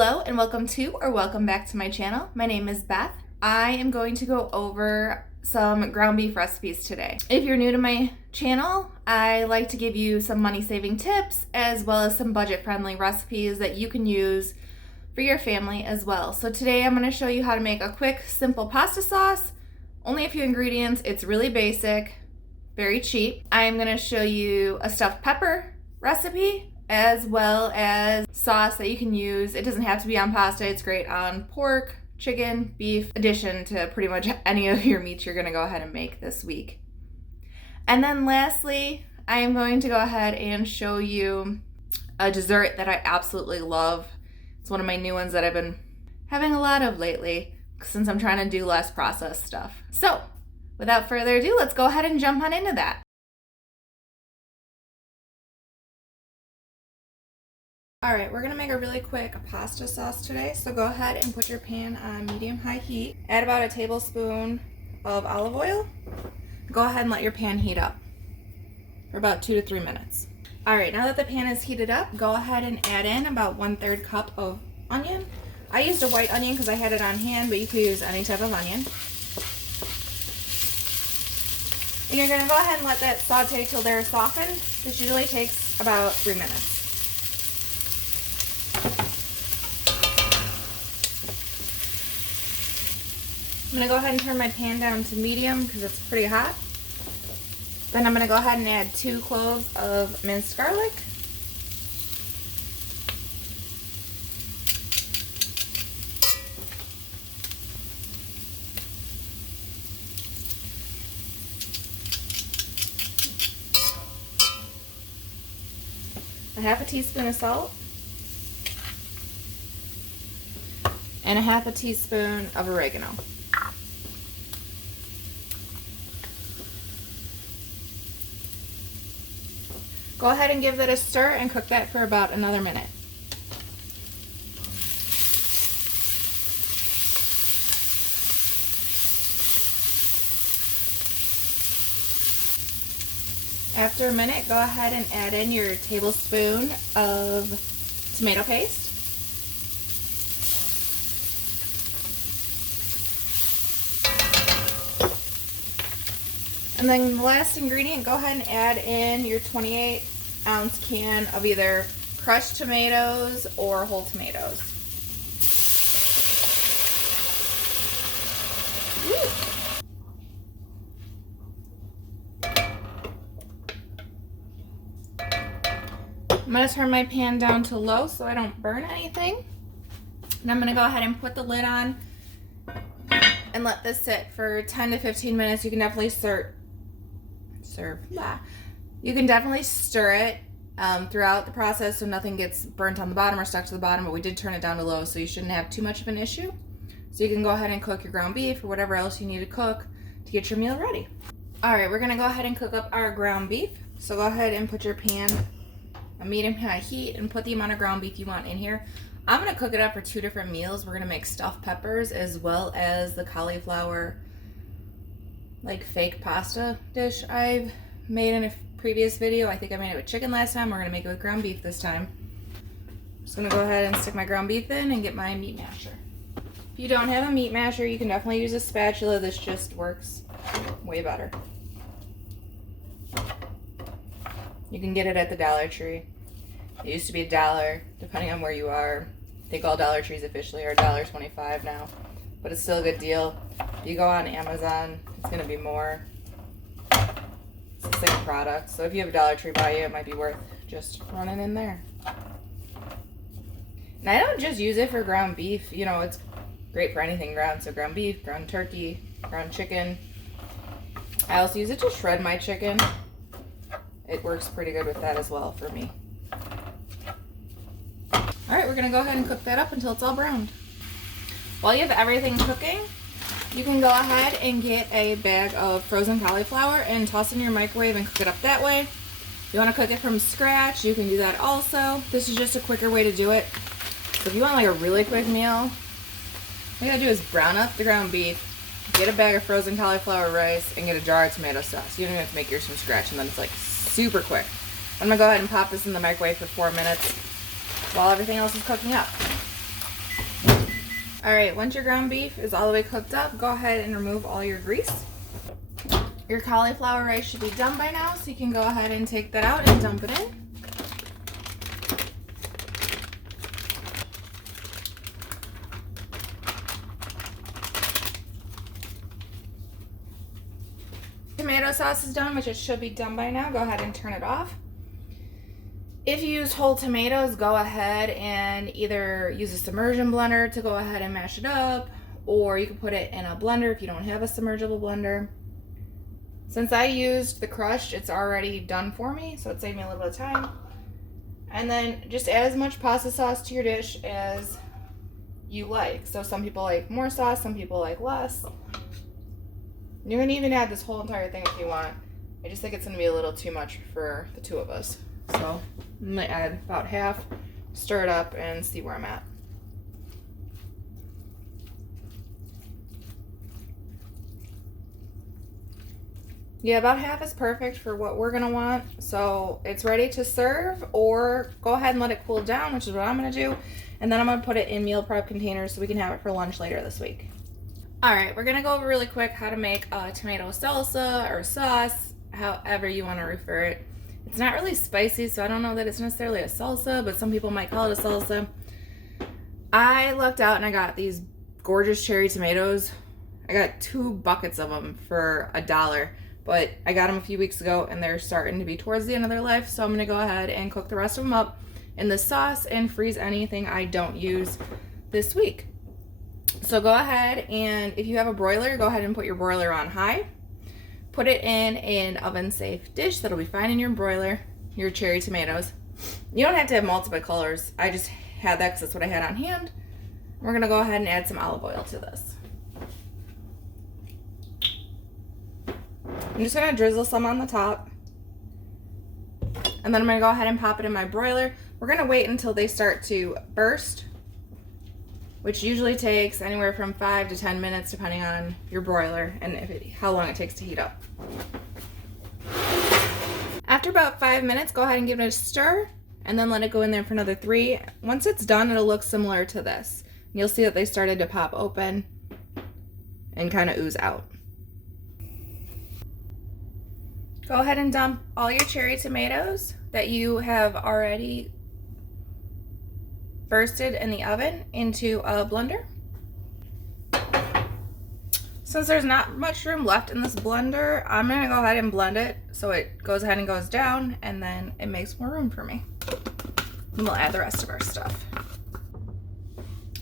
Hello and welcome to or welcome back to my channel. My name is Beth. I am going to go over some ground beef recipes today. If you're new to my channel, I like to give you some money saving tips as well as some budget friendly recipes that you can use for your family as well. So today I'm going to show you how to make a quick, simple pasta sauce. Only a few ingredients. It's really basic, very cheap. I'm going to show you a stuffed pepper recipe as well as sauce that you can use. It doesn't have to be on pasta. It's great on pork, chicken, beef, addition to pretty much any of your meats you're going to go ahead and make this week. And then lastly, I am going to go ahead and show you a dessert that I absolutely love. It's one of my new ones that I've been having a lot of lately since I'm trying to do less processed stuff. So without further ado, let's go ahead and jump on into that. Alright, we're going to make a really quick pasta sauce today, so go ahead and put your pan on medium-high heat. Add about a tablespoon of olive oil. Go ahead and let your pan heat up for about 2 to 3 minutes. Alright, now that the pan is heated up, go ahead and add in about 1/3 cup of onion. I used a white onion because I had it on hand, but you could use any type of onion. And you're going to go ahead and let that saute till they're softened. This usually takes about 3 minutes. I'm going to go ahead and turn my pan down to medium because it's pretty hot. Then I'm going to go ahead and add 2 cloves of minced garlic. A 1/2 teaspoon of salt. And a 1/2 teaspoon of oregano. Go ahead and give that a stir and cook that for about another minute. After a minute, go ahead and add in your tablespoon of tomato paste. And then the last ingredient, go ahead and add in your 28-ounce can of either crushed tomatoes or whole tomatoes. I'm going to turn my pan down to low so I don't burn anything. And I'm going to go ahead and put the lid on and let this sit for 10 to 15 minutes. You can definitely You can definitely stir it throughout the process so nothing gets burnt on the bottom or stuck to the bottom, but we did turn it down to low so you shouldn't have too much of an issue. So you can go ahead and cook your ground beef or whatever else you need to cook to get your meal ready. Alright, we're going to go ahead and cook up our ground beef. So go ahead and put your pan on medium-high heat and put the amount of ground beef you want in here. I'm going to cook it up for 2 different meals. We're going to make stuffed peppers as well as the cauliflower like fake pasta dish I've made in a previous video. I think I made it with chicken last time. We're going to make it with ground beef this time. I'm just going to go ahead and stick my ground beef in and get my meat masher. If you don't have a meat masher, you can definitely use a spatula. This just works way better. You can get it at the Dollar Tree. It used to be $1, depending on where you are. I think all Dollar Trees officially are $1.25 now, but it's still a good deal. If you go on Amazon, it's going to be more. It's the same product, so if you have a Dollar Tree by you, it might be worth just running in there. And I don't just use it for ground beef. You know, it's great for anything ground. So ground beef, ground turkey, ground chicken. I also use it to shred my chicken. It works pretty good with that as well for me. Alright, we're going to go ahead and cook that up until it's all browned. While you have everything cooking, you can go ahead and get a bag of frozen cauliflower and toss it in your microwave and cook it up that way. If you want to cook it from scratch, you can do that also. This is just a quicker way to do it. So if you want like a really quick meal, all you gotta do is brown up the ground beef, get a bag of frozen cauliflower rice, and get a jar of tomato sauce. You don't even have to make yours from scratch, and then it's like super quick. I'm gonna go ahead and pop this in the microwave for 4 minutes while everything else is cooking up. All right, once your ground beef is all the way cooked up, go ahead and remove all your grease. Your cauliflower rice should be done by now, so you can go ahead and take that out and dump it in. Tomato sauce is done, which it should be done by now. Go ahead and turn it off. If you use whole tomatoes, go ahead and either use a submersion blender to go ahead and mash it up, or you can put it in a blender if you don't have a submergible blender. Since I used the crushed, it's already done for me, so it saved me a little bit of time. And then just add as much pasta sauce to your dish as you like. So some people like more sauce, some people like less. You can even add this whole entire thing if you want. I just think it's gonna be a little too much for the two of us. So I'm gonna add about half, stir it up, and see where I'm at. Yeah, about half is perfect for what we're gonna want. So it's ready to serve, or go ahead and let it cool down, which is what I'm gonna do. And then I'm gonna put it in meal prep containers so we can have it for lunch later this week. All right, we're gonna go over really quick how to make a tomato salsa or sauce, however you wanna refer it. It's not really spicy, so I don't know that it's necessarily a salsa, but some people might call it a salsa. I lucked out and I got these gorgeous cherry tomatoes. I got 2 buckets of them for $1, but I got them a few weeks ago and they're starting to be towards the end of their life, so I'm gonna go ahead and cook the rest of them up in the sauce and freeze anything I don't use this week. So go ahead, and if you have a broiler, go ahead and put your broiler on high. Put it in an oven-safe dish that'll be fine in your broiler, your cherry tomatoes. You don't have to have multiple colors. I just had that because that's what I had on hand. We're gonna go ahead and add some olive oil to this. I'm just gonna drizzle some on the top. And then I'm gonna go ahead and pop it in my broiler. We're gonna wait until they start to burst, which usually takes anywhere from 5 to 10 minutes depending on your broiler and how long it takes to heat up. After about 5 minutes, go ahead and give it a stir and then let it go in there for another 3. Once it's done, it'll look similar to this. You'll see that they started to pop open and kind of ooze out. Go ahead and dump all your cherry tomatoes that you have already bursted in the oven into a blender. Since there's not much room left in this blender, I'm gonna go ahead and blend it so it goes ahead and goes down, and then it makes more room for me. And we'll add the rest of our stuff.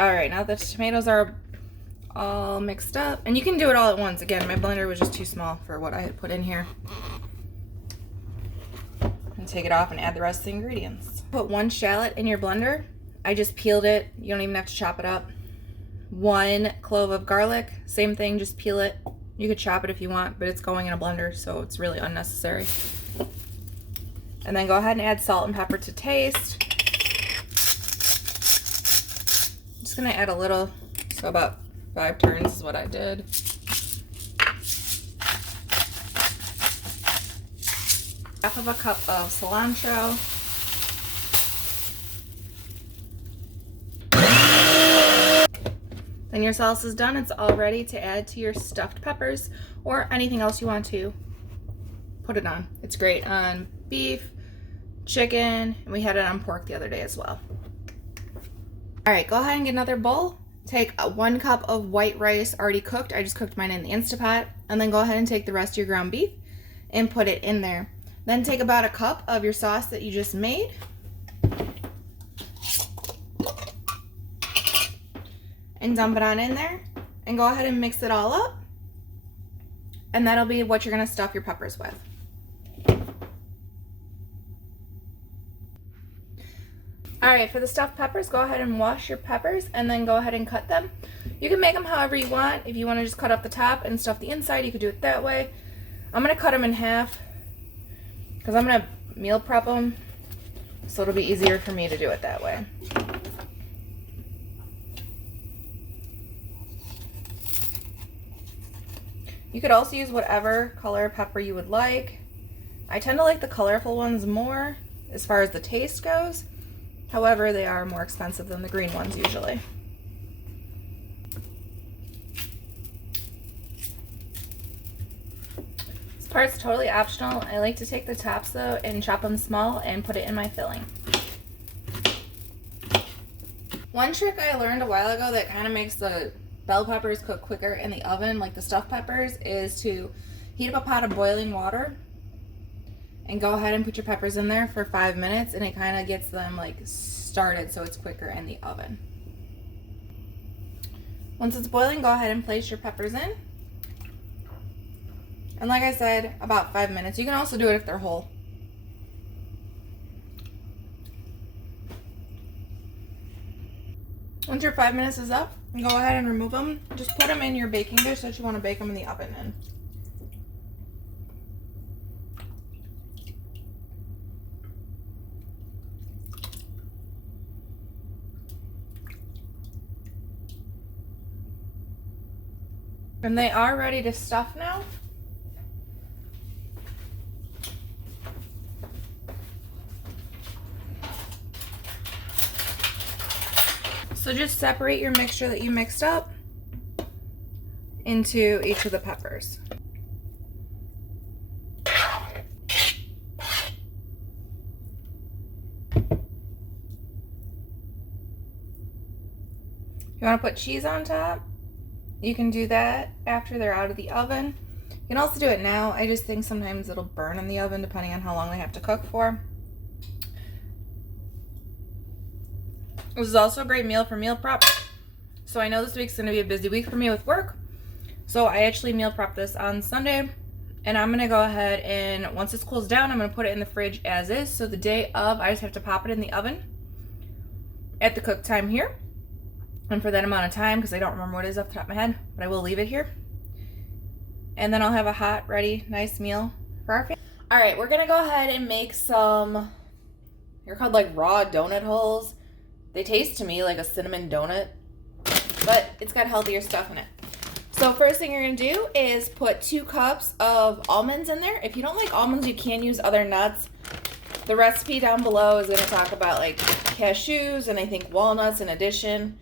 All right, now the tomatoes are all mixed up, and you can do it all at once. Again, my blender was just too small for what I had put in here. And take it off and add the rest of the ingredients. Put 1 shallot in your blender. I just peeled it. You don't even have to chop it up. 1 clove of garlic, same thing, just peel it. You could chop it if you want, but it's going in a blender, so it's really unnecessary. And then go ahead and add salt and pepper to taste. I'm just gonna add a little, so about 5 turns is what I did. Half of a cup of cilantro. Then your salsa is done. It's all ready to add to your stuffed peppers or anything else you want to put it on. It's great on beef, chicken, and we had it on pork the other day as well. All right, go ahead and get another bowl. Take 1 cup of white rice already cooked. I just cooked mine in the Instapot. And then go ahead and take the rest of your ground beef and put it in there. Then take about a cup of your sauce that you just made. And dump it on in there. And go ahead and mix it all up. And that'll be what you're gonna stuff your peppers with. All right, for the stuffed peppers, go ahead and wash your peppers and then go ahead and cut them. You can make them however you want. If you want to just cut off the top and stuff the inside, you could do it that way. I'm gonna cut them in half because I'm gonna meal prep them, so it'll be easier for me to do it that way. You could also use whatever color pepper you would like. I tend to like the colorful ones more as far as the taste goes. However, they are more expensive than the green ones usually. part's totally optional. I like to take the tops though and chop them small and put it in my filling. One trick I learned a while ago that kind of makes the bell peppers cook quicker in the oven, like the stuffed peppers, is to heat up a pot of boiling water and go ahead and put your peppers in there for 5 minutes, and it kind of gets them like started so it's quicker in the oven. Once it's boiling, go ahead and place your peppers in. And like I said, about 5 minutes. You can also do it if they're whole. Once your 5 minutes is up, go ahead and remove them. Just put them in your baking dish that you want to bake them in the oven in. And they are ready to stuff now. So just separate your mixture that you mixed up into each of the peppers. If you want to put cheese on top, you can do that after they're out of the oven. You can also do it now. I just think sometimes it'll burn in the oven depending on how long they have to cook for. This is also a great meal for meal prep. So I know this week's going to be a busy week for me with work. So I actually meal prep this on Sunday. And I'm going to go ahead and once this cools down, I'm going to put it in the fridge as is. So the day of, I just have to pop it in the oven at the cook time here. And for that amount of time, because I don't remember what it is off the top of my head, but I will leave it here. And then I'll have a hot, ready, nice meal for our family. All right, we're going to go ahead and make some, they're called like raw donut holes. They taste to me like a cinnamon donut, but it's got healthier stuff in it. So first thing you're gonna do is put 2 cups of almonds in there. If you don't like almonds, you can use other nuts. The recipe down below is gonna talk about like cashews and I think walnuts in addition.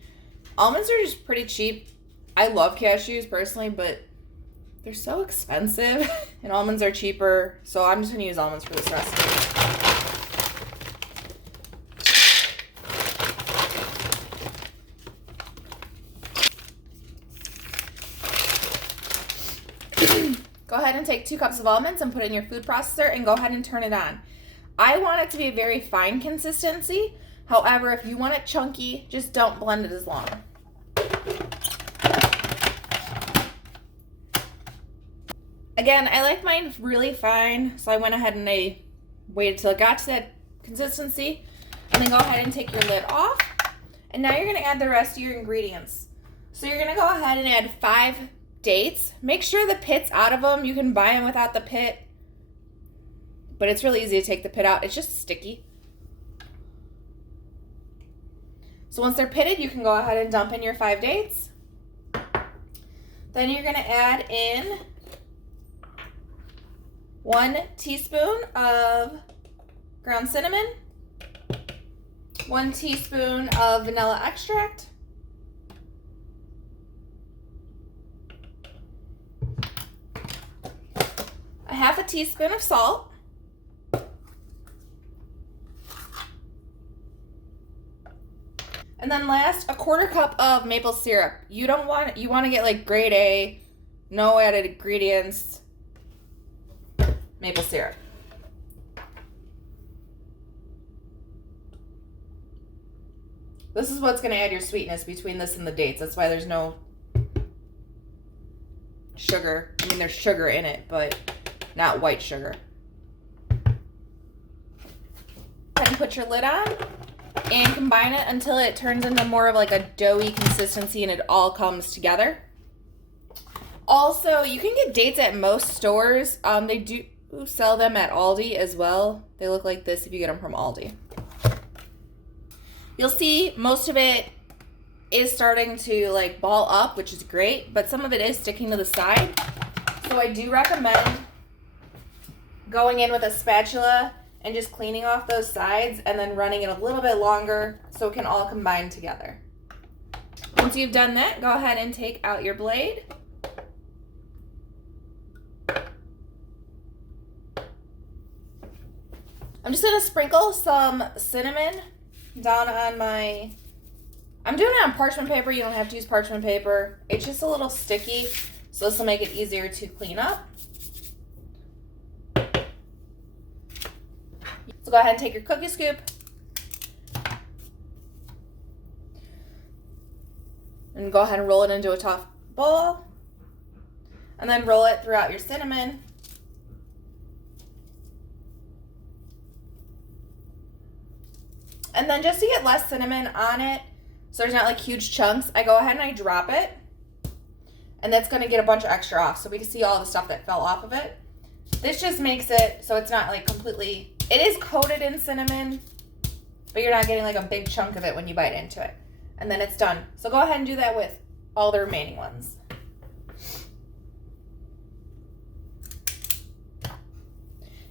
Almonds are just pretty cheap. I love cashews personally, but they're so expensive and almonds are cheaper. So I'm just gonna use almonds for this recipe. Go ahead and take 2 cups of almonds and put it in your food processor and go ahead and turn it on. I want it to be a very fine consistency. However, if you want it chunky, just don't blend it as long. Again, I like mine really fine, so I went ahead and I waited till it got to that consistency. And then go ahead and take your lid off. And now you're going to add the rest of your ingredients. So you're going to go ahead and add 5 dates. Make sure the pit's out of them. You can buy them without the pit, but it's really easy to take the pit out. It's just sticky. So once they're pitted, you can go ahead and dump in your 5 dates. Then you're going to add in 1 teaspoon of ground cinnamon, 1 teaspoon of vanilla extract, a half a teaspoon of salt, and then last, a 1/4 cup of maple syrup. You want to get like grade A, no added ingredients, maple syrup. This is what's going to add your sweetness between this and the dates. That's why there's no sugar. I mean, there's sugar in it, but not white sugar. Go ahead and put your lid on and combine it until it turns into more of like a doughy consistency and it all comes together. Also, you can get dates at most stores. They do sell them at Aldi as well. They look like this if you get them from Aldi. You'll see most of it is starting to like ball up, which is great, but some of it is sticking to the side. So I do recommend going in with a spatula and just cleaning off those sides and then running it a little bit longer so it can all combine together. Once you've done that, go ahead and take out your blade. I'm just gonna sprinkle some cinnamon down on my, I'm doing it on parchment paper. You don't have to use parchment paper. It's just a little sticky, so this will make it easier to clean up. So go ahead and take your cookie scoop and go ahead and roll it into a tough bowl, and then roll it throughout your cinnamon. And then just to get less cinnamon on it, so there's not like huge chunks, I go ahead and I drop it. And that's gonna get a bunch of extra off, so we can see all the stuff that fell off of it. This just makes it so it's not like completely, it is coated in cinnamon, but you're not getting like a big chunk of it when you bite into it. And then it's done. So go ahead and do that with all the remaining ones.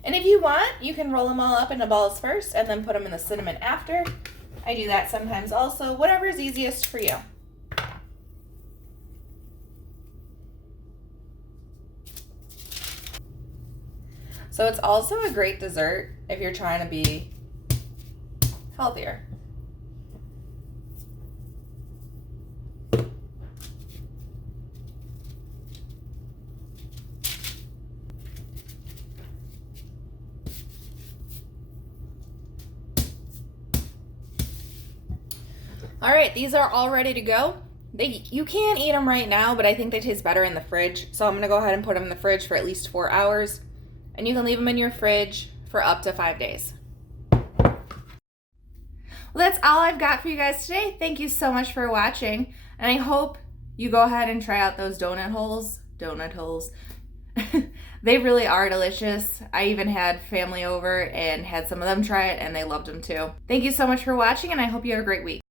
And if you want, you can roll them all up into balls first and then put them in the cinnamon after. I do that sometimes also, whatever is easiest for you. So it's also a great dessert if you're trying to be healthier. All right, these are all ready to go. You can eat them right now, but I think they taste better in the fridge. So I'm gonna go ahead and put them in the fridge for at least 4 hours. And you can leave them in your fridge for up to 5 days. Well, that's all I've got for you guys today. Thank you so much for watching. And I hope you go ahead and try out those donut holes. Donut holes. They really are delicious. I even had family over and had some of them try it, and they loved them too. Thank you so much for watching, and I hope you have a great week.